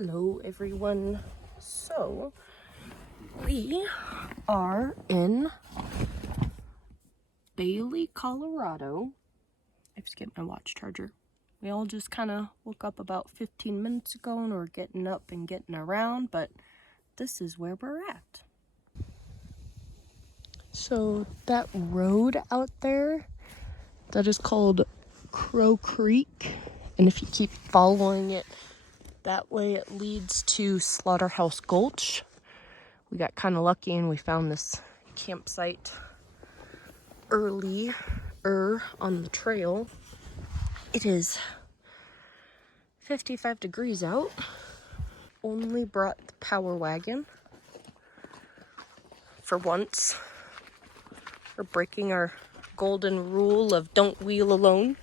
Hello everyone. So we are in Bailey, Colorado. I skipped my watch charger. We all just kind of woke up about 15 minutes ago and we're getting up and getting around, but this is where we're at. So that road out there, that is called Crow Creek, and if you keep following it that way, it leads to Slaughterhouse Gulch. We got kind of lucky and we found this campsite earlier on the trail. It is 55 degrees out. Only brought the power wagon. For once, we're breaking our golden rule of don't wheel alone.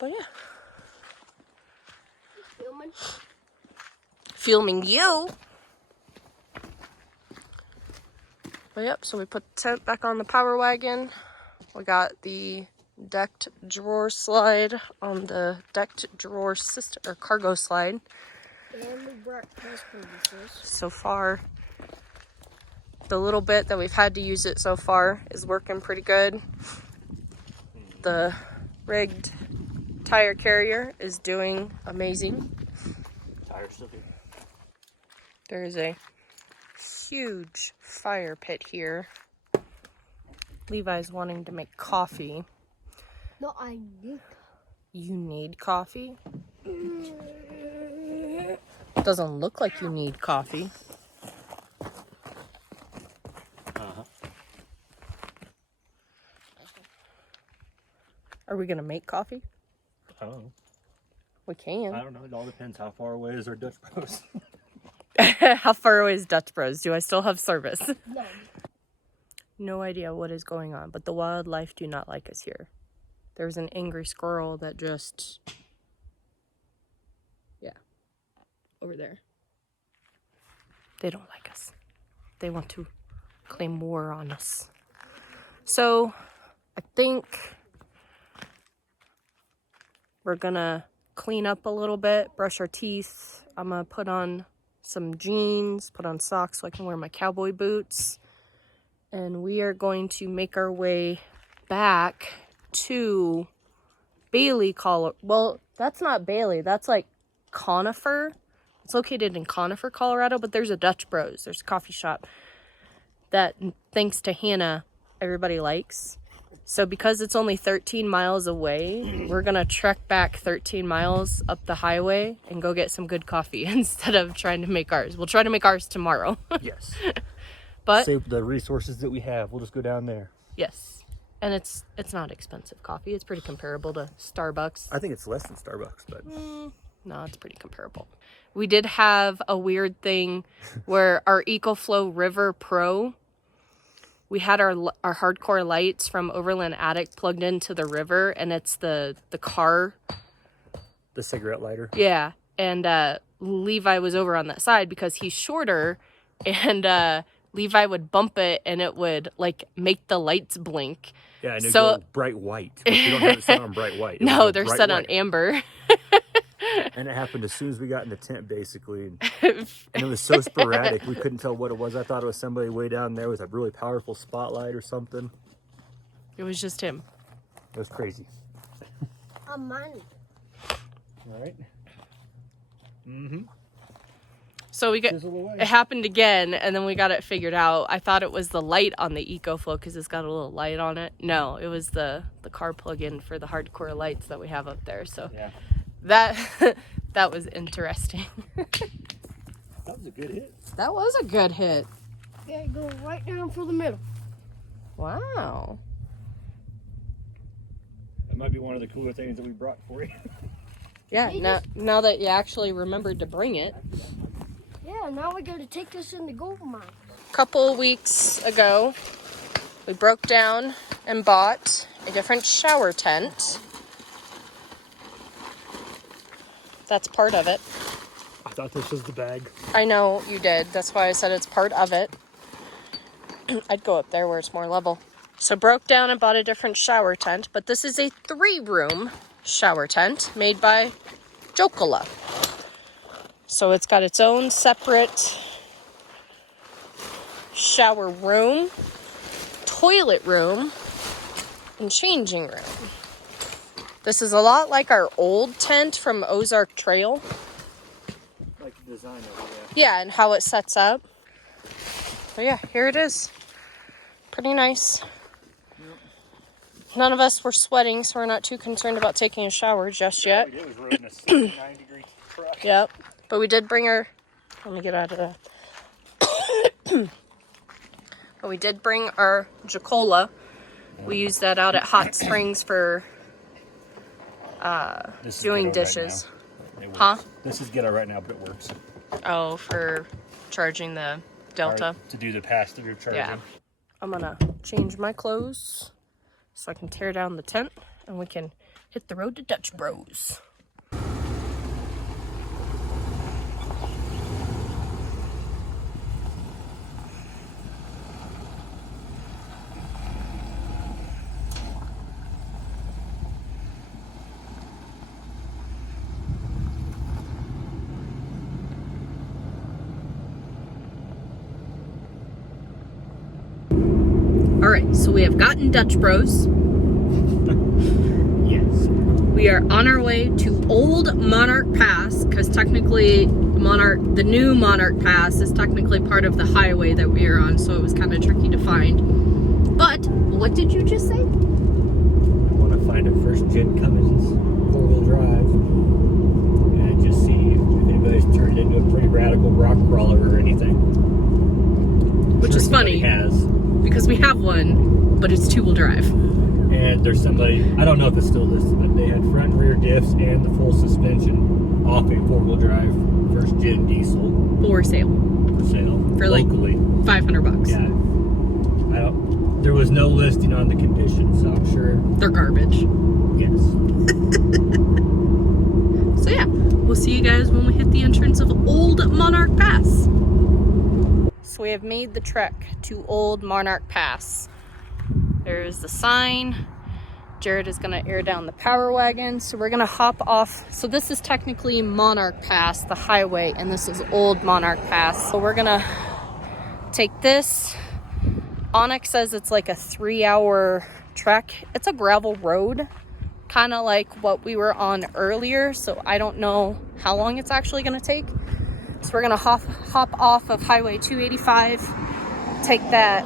But yeah. Filming you. But yep, so we put the tent back on the power wagon. We got the decked drawer slide on the decked drawer system or cargo slide. And we brought press purposes. So far, the little bit that we've had to use it so far is working pretty good. The rigged tire carrier is doing amazing. Tire's still good. There is a huge fire pit here. Levi's wanting to make coffee. No, I need. You need coffee? Doesn't look like you need coffee. Uh-huh. Are we gonna make coffee? I don't know. We can. I don't know. It all depends how far away is our Dutch Bros. How far away is Dutch Bros? Do I still have service? No. No idea what is going on, but the wildlife do not like us here. There's an angry squirrel that just... Yeah. Over there. They don't like us. They want to claim war on us. So, I think we're gonna clean up a little bit, brush our teeth. I'm gonna put on some jeans, put on socks so I can wear my cowboy boots. And we are going to make our way back to Bailey, Colorado. Well, that's not Bailey. That's like Conifer. It's located in Conifer, Colorado, but there's a Dutch Bros. There's a coffee shop that, thanks to Hannah, everybody likes. So because it's only 13 miles away, we're going to trek back 13 miles up the highway and go get some good coffee instead of trying to make ours. We'll try to make ours tomorrow. Yes. But save the resources that we have. We'll just go down there. yes. And it's not expensive coffee. It's pretty comparable to Starbucks. I think it's less than Starbucks, but... No, it's pretty comparable. We did have a weird thing where our EcoFlow River Pro, we had our hardcore lights from Overland Attic plugged into the river, and it's the car. The cigarette lighter. Yeah, and Levi was over on that side because he's shorter, and Levi would bump it, and it would like make the lights blink. Yeah, and it'd So- go bright white. But you don't have it set on bright white. It No, would go they're bright set on white. amber. And it happened as soon as we got in the tent, basically. And it was so sporadic, we couldn't tell what it was. I thought it was somebody way down there with a really powerful spotlight or something. It was just him. It was crazy. Mine. All right. Mm-hmm. So we got it happened again, and then we got it figured out. I thought it was the light on the EcoFlow because it's got a little light on it. No, it was the car plug-in for the hardcore lights that we have up there. So Yeah. that was interesting. That was a good hit. That was a good hit. Yeah, go right down for the middle. Wow. That might be one of the cooler things that we brought for you. Yeah. Now that you actually remembered to bring it. Yeah, now we got to take this in the gold mine. A couple weeks ago, we broke down and bought a different shower tent. That's part of it. I thought this was the bag. I know you did. That's why I said it's part of it. I'd go up there where it's more level. So broke down and bought a different shower tent, but this is a 3-room shower tent made by Jocola. So it's got its own separate shower room, toilet room, and changing room. This is a lot like our old tent from Ozark Trail. Like the design of it, Yeah, and how it sets up. So yeah, here it is. Pretty nice. None of us were sweating, so we're not too concerned about taking a shower just yet. All we did was rode in a 79-degree truck. Yep. But we did bring our... Let me get out of that. But we did bring our Jocola. We used that out at Hot Springs for doing dishes. Huh? This is ghetto right now, but it works. Oh, for charging the Delta. To do the pass-through charging. Yeah. I'm gonna change my clothes so I can tear down the tent and we can hit the road to Dutch Bros. Alright, so we have gotten Dutch Bros. Yes. We are on our way to Old Monarch Pass, because technically the new Monarch Pass is technically part of the highway that we are on, so it was kind of tricky to find. But, what did you just say? I want to find a first-gen Cummins four-wheel drive and just see if anybody's turned into a pretty radical rock crawler or anything. Which is funny. Has. Because we have one, but it's two-wheel drive. And there's somebody, I don't know if it's still listed, but they had front and rear diffs and the full suspension off a four-wheel drive first-gen diesel. For sale. For sale. For like locally. $500. Yeah. There was no listing on the condition, so I'm sure. They're garbage. Yes. So yeah, we'll see you guys when we hit the entrance of Old Monarch Pass. So we have made the trek to Old Monarch Pass. There's the sign. Jared is gonna air down the power wagon. So we're gonna hop off. So this is technically Monarch Pass, the highway, and this is Old Monarch Pass. So we're gonna take this. Onyx says it's like a 3-hour trek. It's a gravel road, kind of like what we were on earlier. So I don't know how long it's actually gonna take. So we're gonna hop off of Highway 285, take that,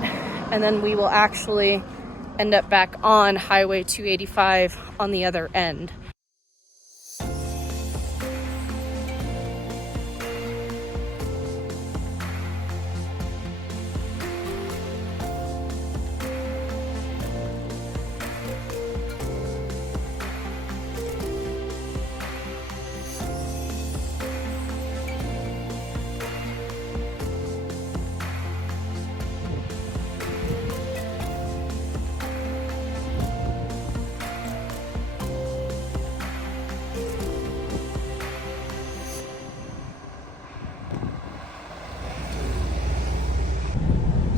and then we will actually end up back on Highway 285 on the other end.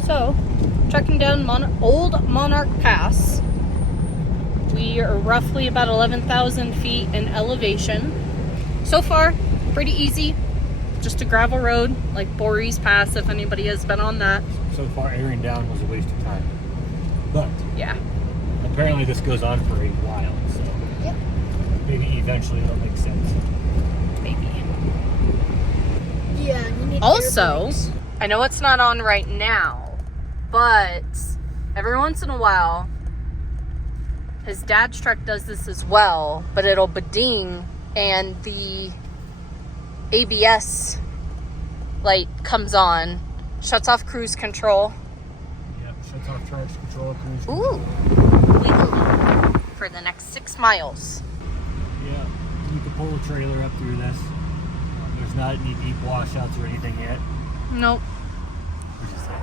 So, trekking down Old Monarch Pass. We are roughly about 11,000 feet in elevation. So far, pretty easy. Just a gravel road, like Borey's Pass, if anybody has been on that. So far, airing down was a waste of time. But Yeah. apparently this goes on for a while, so Yep. maybe eventually it'll make sense. Maybe. Yeah, and you need Also, airbags. I know it's not on right now, but every once in a while, his dad's truck does this as well, but it'll beding and the ABS light comes on, shuts off cruise control. Yep, shuts off charge control, cruise Ooh, wiggly for the next 6 miles. Yeah, you can pull the trailer up through this. There's not any deep washouts or anything yet. Nope. Where's it at?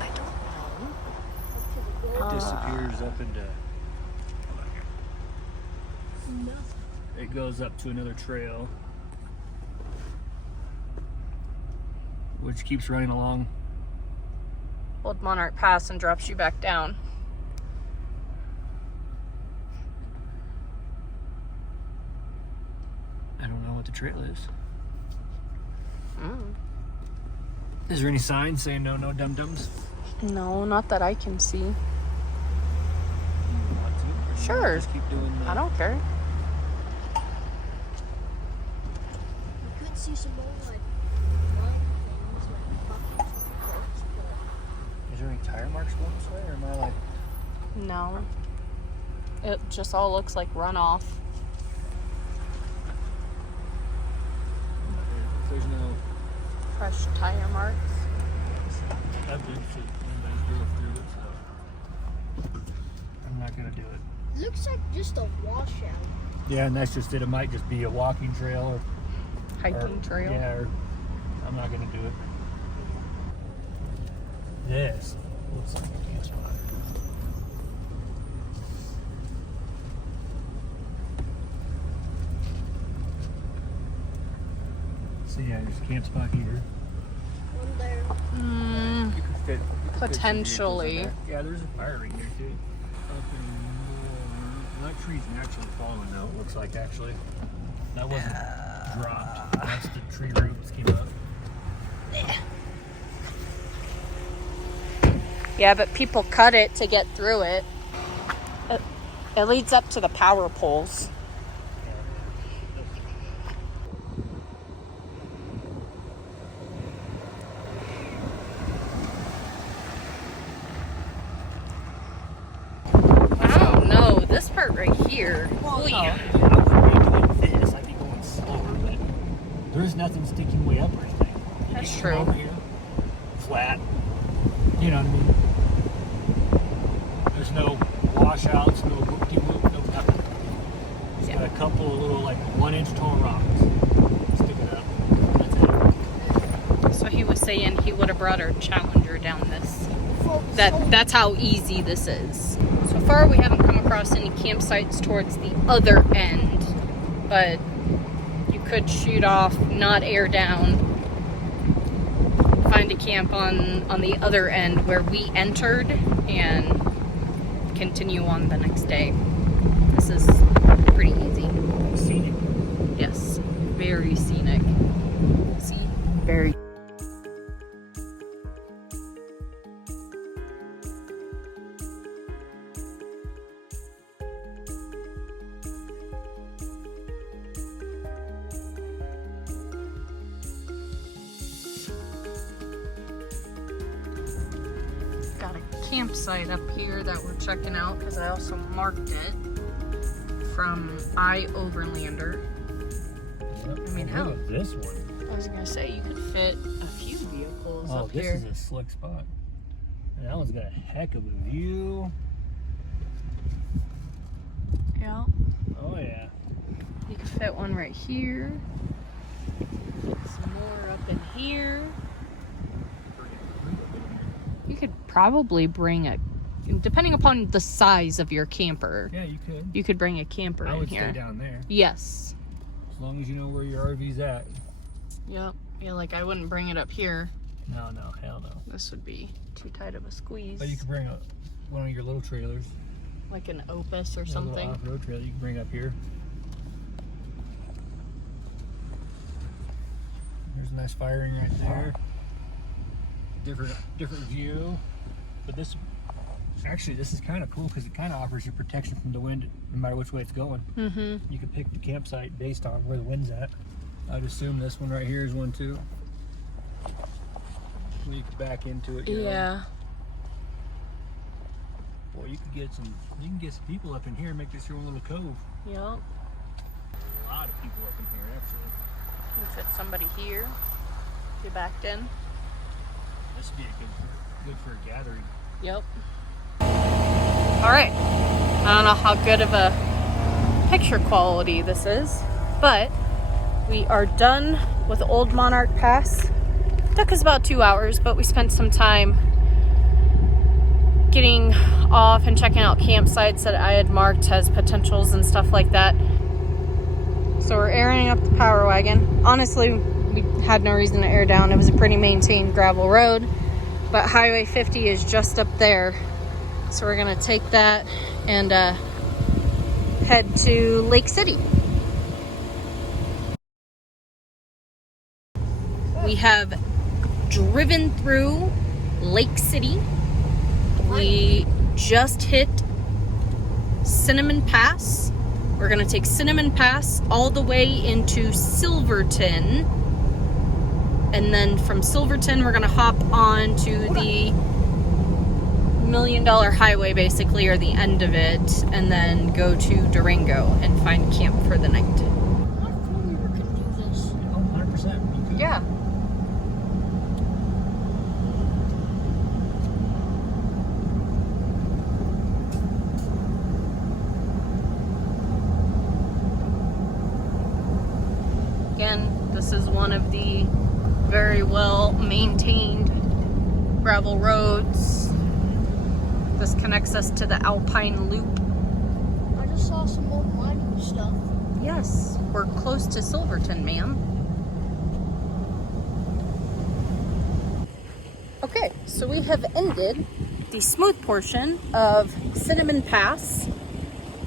I don't know. It disappears up into. Hold on here. It goes up to another trail, which keeps running along. Old Monarch Pass and drops you back down. I don't know what the trail is. Mm. Is there any signs saying no dum-dums? No, not that I can see. You want to? Or Sure. Just keep doing the... I don't care. We could see some more like mud things, like buckets and trucks, but Is there any tire marks going this way, or am I like... No. It just all looks like runoff. There's no... Fresh tire marks. I've been shit. Anybody's drove through it, so... I'm not gonna do it. looks like just a washout. Yeah, and that's just it. It might just be a walking trail Hiking trail. Yeah, or I'm not gonna do it. This looks like a camp spot. So yeah, there's a camp spot here. One there. You could fit Potentially. some vehicles in there. Yeah, there's a fire ring there too. That tree's naturally fallen though, it looks like actually. That wasn't dropped. That's the tree roots came up. Yeah, but people cut it to get through it. It leads up to the power poles. I don't know. This part right here. Well, yeah. I wouldn't be doing this. I'd be going slower, but there's nothing sticking way up or anything. You That's can true. come over here, flat. You know what I mean? There's no washouts, no whoop-de-whoop, no nothing. Just got a couple of little, like, 1-inch tall rocks sticking up. That's it. So he was saying he would have brought our Challenger down this. That's how easy this is. So far we haven't come across any campsites towards the other end, but you could shoot off, not air down, find a camp on the other end where we entered, and continue on the next day. This is pretty easy. Scenic. Yes, very scenic. See, very. Got a campsite up here that we're checking out because I also marked it from Overlander. I mean, how? Look at this one. I was gonna say you could fit a few vehicles Oh, up this here. is a slick spot. And that one's got a heck of a view. Yeah, Oh yeah. you could fit one right here. Some more up in here. You could probably bring a, depending upon the size of your camper, Yeah, you could. you could bring a camper I in would here. stay down there. Yes. As long as you know where your RV's at. Yep. Yeah, like I wouldn't bring it up here. No, hell no. This would be too tight of a squeeze. But you could bring one of your little trailers. Like an Opus or A something. little off-road trailer you can bring up here. There's a nice firing right there. Different view. But this is kind of cool because it kind of offers you protection from the wind no matter which way it's going. Mm-hmm. You can pick the campsite based on where the wind's at. I'd assume this one right here is one too. You could back into it. You know. Yeah. Boy, you can get some people up in here and make this your own little cove. Yep. A lot of people up in here actually. You fit somebody here. If you backed in. This would be good for a gathering. Yep. All right. I don't know how good of a picture quality this is, but we are done with Old Monarch Pass. Took us about 2 hours, but we spent some time getting off and checking out campsites that I had marked as potentials and stuff like that. So we're airing up the power wagon. Honestly, we had no reason to air down. It was a pretty maintained gravel road, but Highway 50 is just up there. So we're gonna take that and head to Lake City. We have driven through Lake City. We just hit Cinnamon Pass. We're gonna take Cinnamon Pass all the way into Silverton. And then from Silverton, we're gonna hop on to the $1 Million Highway, basically, or the end of it, and then go to Durango and find camp for the night. I thought we were gonna do this. Oh, 100%. You could. Yeah. Again, this is one of the very well maintained gravel roads. This connects us to the Alpine Loop. I just saw some old mining stuff. Yes, we're close to Silverton, ma'am. Okay, so we have ended the smooth portion of Cinnamon Pass,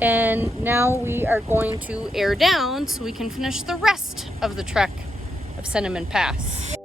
and now we are going to air down so we can finish the rest of the trek of Cinnamon Pass.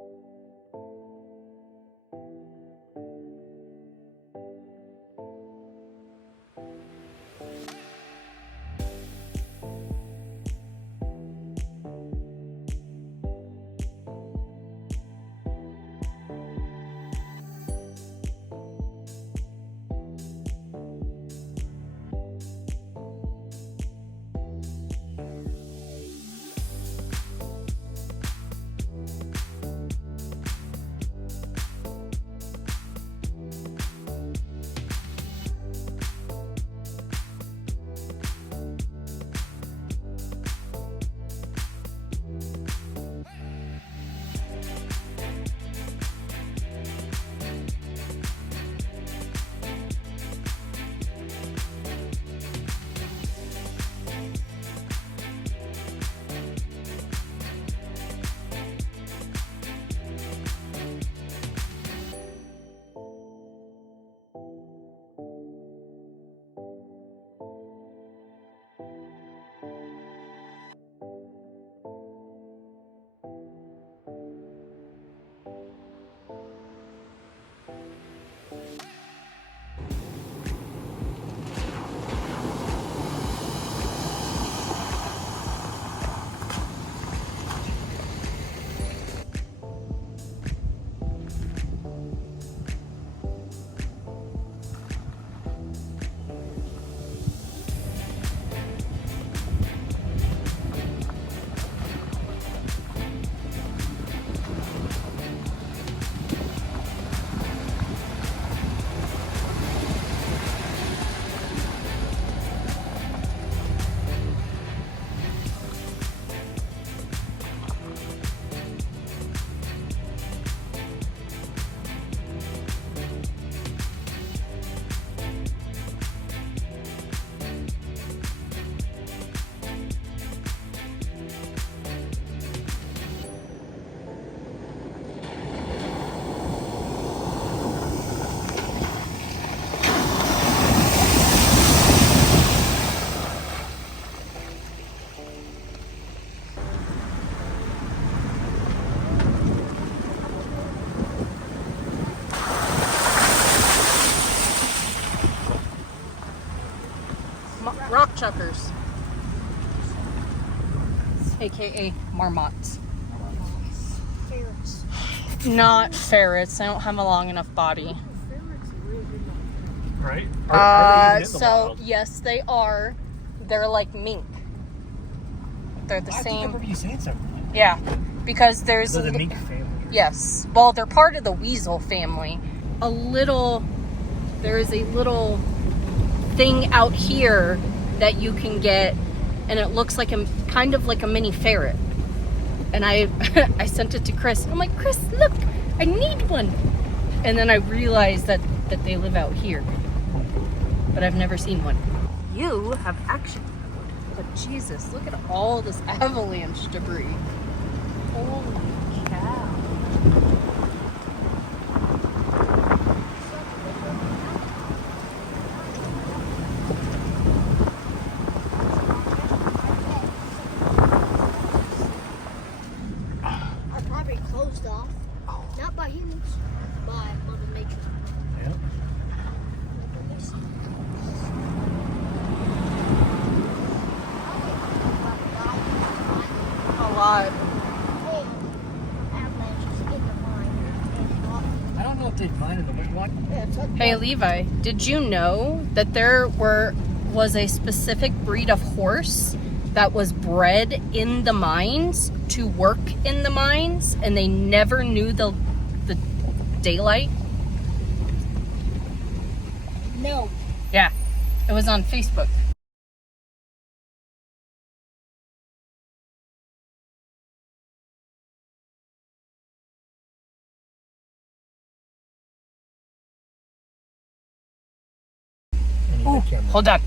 Rock chuckers, aka marmots. Ferrets. Not ferrets. I don't have a long enough body. Ferrets are really good. Right? Are they even in the So wild? yes, they are. They're like mink. They're the I same. remember you saying something. Yeah, because there's They're the mink family. yes. Well, they're part of the weasel family. There is a little thing out here that you can get, and it looks like kind of like a mini ferret. And I I sent it to Chris. I'm like, Chris, look, I need one. And then I realized that they live out here, but I've never seen one. You have action mode, but Jesus, look at all this avalanche debris. Holy cow. I probably closed off. lot. Hey, avalanches in the mine. I don't know if they'd mine in the what. Yeah, it's like Hey Levi, did you know that there was a specific breed of horse that was bred in the mines to work in the mines, and they never knew the daylight? no. Yeah, it was on Facebook. Ooh, hold on.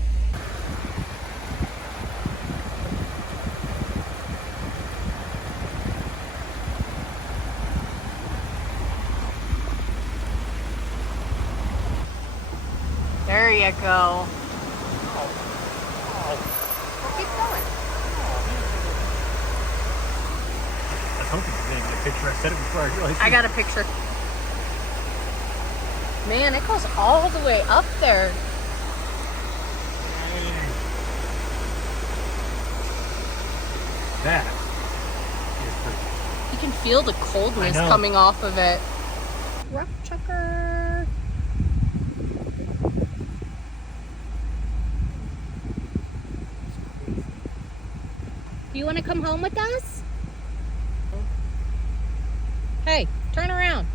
There you go. Keep going. I was hoping you were going to get a picture. I said it before I realized. I got a picture. Man, it goes all the way up there. That is pretty. You can feel the coldness I know. coming off of it. Rock chucker. Do you want to come home with us? Hey, turn around.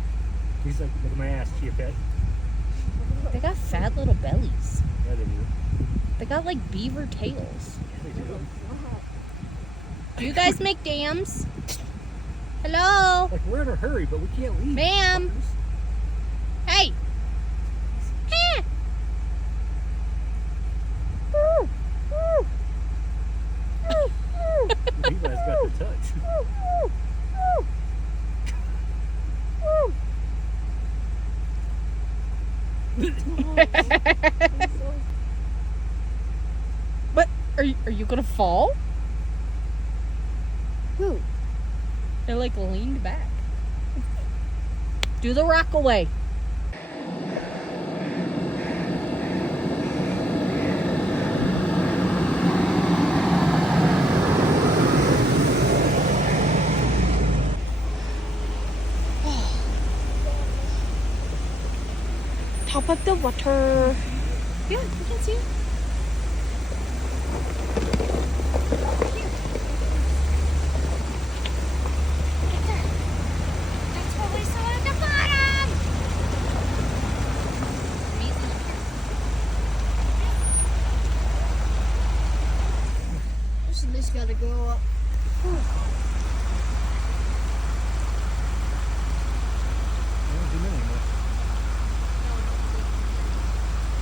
He's like, look at my ass, see a pet? They got fat little bellies. Yeah, they do. They got like beaver tails. Yeah, they do. Do you guys make dams? Hello? Like, we're in a hurry, but we can't leave. Ma'am. Hey. Eh. Woo. Woo. Levi's got the touch. But are you gonna fall? Who? They're like leaned back. Do the rock away. Top of the water. Yeah, you can see it. That's what we saw at the bottom. Amazing. Just at least gotta go up. We don't do anymore.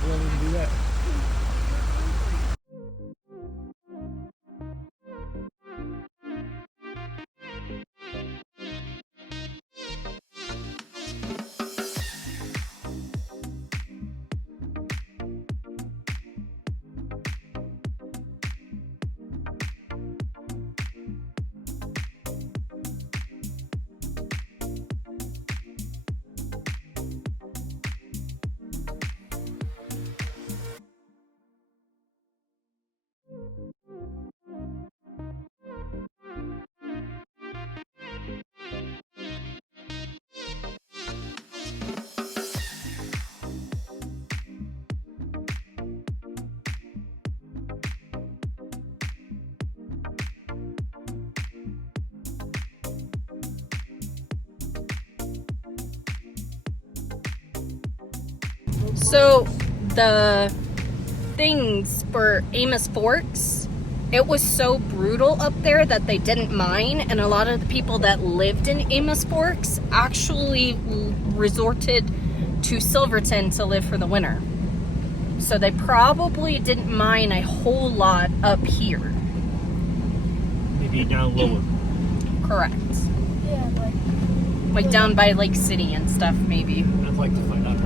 We don't even do that. So the things for Amos Forks, it was so brutal up there that they didn't mine, and a lot of the people that lived in Amos Forks actually resorted to Silverton to live for the winter. So they probably didn't mine a whole lot up here. Maybe down lower. Correct. Yeah, Like down by Lake City and stuff, maybe. I'd like to find out.